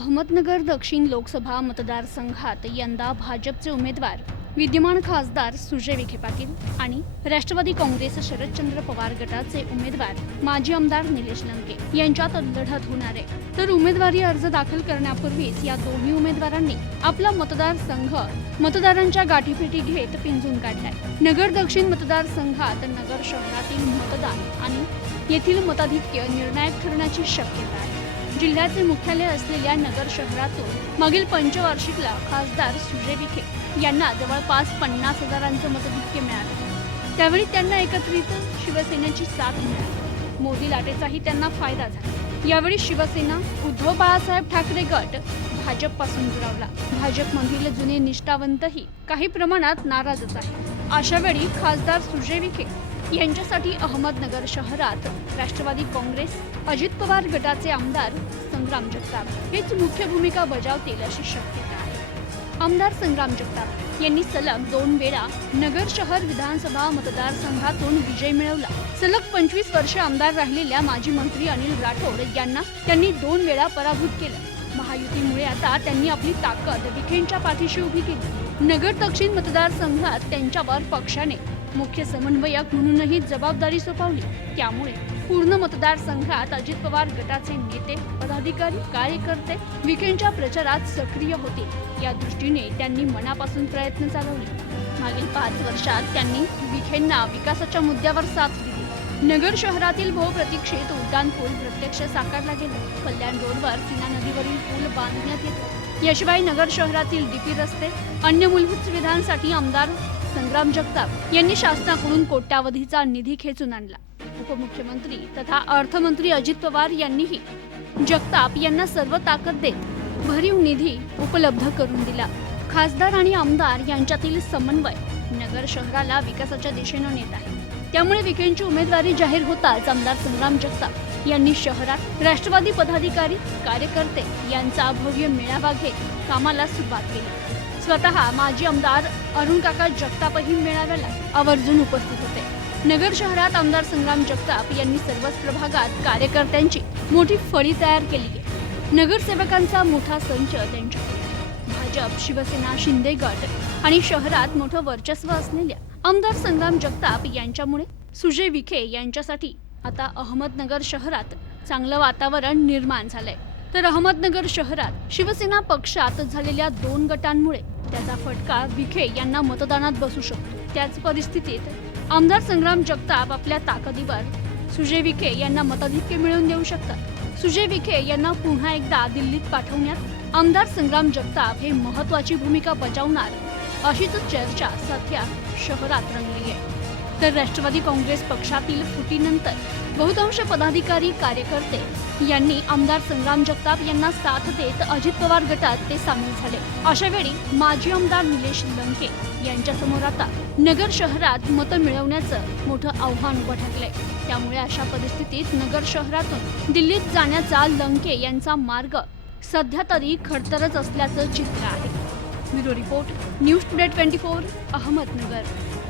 अहमदनगर दक्षिण लोकसभा मतदारसंघात यंदा भाजपचे उमेदवार विद्यमान खासदार सुजय विखे पाटील आणि राष्ट्रवादी काँग्रेस शरदचंद्र पवार गटाचे उमेदवार माजी आमदार निलेश लंके यांच्यात लढत होणार आहे. तर उमेदवारी अर्ज दाखल करण्यापूर्वीच या दोन्ही उमेदवारांनी आपला मतदारसंघ मतदारांच्या गाठीभेटी घेत पिंजून काढलाय. नगर दक्षिण मतदारसंघात नगर शहरातील मतदान आणि येथील मताधिक्य निर्णायक ठरण्याची शक्यता आहे. जिल्ह्याचे मुख्यालय असलेल्या नगर शहरातून मागील पंचवार्षिकला खासदार सुजय विखे यांना जवळपास पन्नास हजारांचं मताधिक्य मिळालं. त्यावेळी त्यांना एकत्रित शिवसेनेची साथ मिळाली. मोदी लाटेचाही त्यांना फायदा झाला. यावेळी शिवसेना उद्धव बाळासाहेब ठाकरे गट भाजपपासून दुरावला. भाजपमधील जुने निष्ठावंतही काही प्रमाणात नाराजच आहे अशा वेळी खासदार सुजय विखे यांच्यासाठी अहमदनगर शहरात राष्ट्रवादी काँग्रेस अजित पवार गटाचे आमदार संग्राम जगताप हेच मुख्य भूमिका बजावतील अशी शक्यता आहे. आमदार संग्राम जगताप यांनी सलग दोन वेळा नगर शहर विधानसभा मतदारसंघातून विजय मिळवला. सलग पंचवीस वर्ष आमदार राहिलेल्या माजी मंत्री अनिल राठोड यांना त्यांनी दोन वेळा पराभूत केलं. महायुतीमुळे आता त्यांनी आपली ताकद विखेंच्या पाठीशी उभी केली. नगर दक्षिण मतदारसंघात त्यांच्यावर पक्षाने मुख्य समन्वयक म्हणूनही जबाबदारी सोपवली. त्यामुळे पूर्ण मतदारसंघात अजित पवार गटाचे नेते पदाधिकारी कार्यकर्ते विखेंच्या प्रचारात सक्रिय होते. या दृष्टीने त्यांनी मनापासून प्रयत्न चालवले. मागील पाच वर्षात त्यांनी विखेंना विकासाच्या मुद्द्यावर साथ दिली. नगर शहरातील बहुप्रतीक्षित उड्डाण पूल प्रत्यक्ष साकारला गेला. कल्याण रोडवर सीना नदीवरील पूल बांधण्यात येतो. याशिवाय नगर शहरातील डीपी रस्ते अन्य मूलभूत सुविधांसाठी आमदार संग्राम जगताप यांनी शासनाकडून कोट्यावधीचा निधी खेचून आणला. उपमुख्यमंत्री तथा अर्थमंत्री अजित पवार यांनीही जगताप यांना सर्व ताकद देत भरीव निधी उपलब्ध करून दिला. खासदार आणि आमदार यांच्यातील समन्वय नगर शहराला विकासाच्या दिशेनं नेत आहे. त्यामुळे विखेंची उमेदवारी जाहीर होताच आमदार संग्राम जगताप यांनी शहरात राष्ट्रवादी पदाधिकारी कार्यकर्ते यांचा भव्य मेळावा घेत कामाला सुरुवात केली. स्वतः माजी आमदार अरुण काका जगतापही मेळाव्याला आवर्जून उपस्थित होते. नगर शहरात आमदार संग्राम जगताप यांनी सर्वच प्रभागात कार्यकर्त्यांची मोठी फळी तयार केली आहे. नगरसेवकांचा मोठा संच त्यांच्याकडे भाजप शिवसेना शिंदे गट आणि शहरात मोठं वर्चस्व असलेल्या आमदार संग्राम जगताप यांच्यामुळे सुजय विखे यांच्यासाठी आता अहमदनगर शहरात चांगलं वातावरण निर्माण झालंय. तर अहमदनगर शहरात शिवसेना पक्षात झालेल्या दोन गटांमुळे त्याचा फटका विखे यांना मतदानात बसू शकतो. त्याच परिस्थितीत आमदार संग्राम जगताप आपल्या ताकदीवर सुजय विखे यांना मताधिक्य मिळवून देऊ शकतात. सुजय विखे यांना पुन्हा एकदा दिल्लीत पाठवण्यात आमदार संग्राम जगताप हे महत्वाची भूमिका बजावणार अशीच चर्चा सध्या शहरात रंगली आहे. तर राष्ट्रवादी काँग्रेस पक्षातील फुटीनंतर बहुतांश पदाधिकारी कार्यकर्ते यांनी आमदार संग्राम जगताप यांना साथ देत अजित पवार गटात ते सामील झाले. अशा वेळी माजी आमदार निलेश लंके यांच्या समोर आता नगर शहरात मतं मिळवण्याचं मोठं आव्हान उभं ठाकलंय. त्यामुळे अशा परिस्थितीत नगर शहरातून दिल्लीत जाण्याचा लंके यांचा मार्ग सध्या तरी खडतरच असल्याचं चित्र आहे. Bureau report news today twenty four Ahmednagar.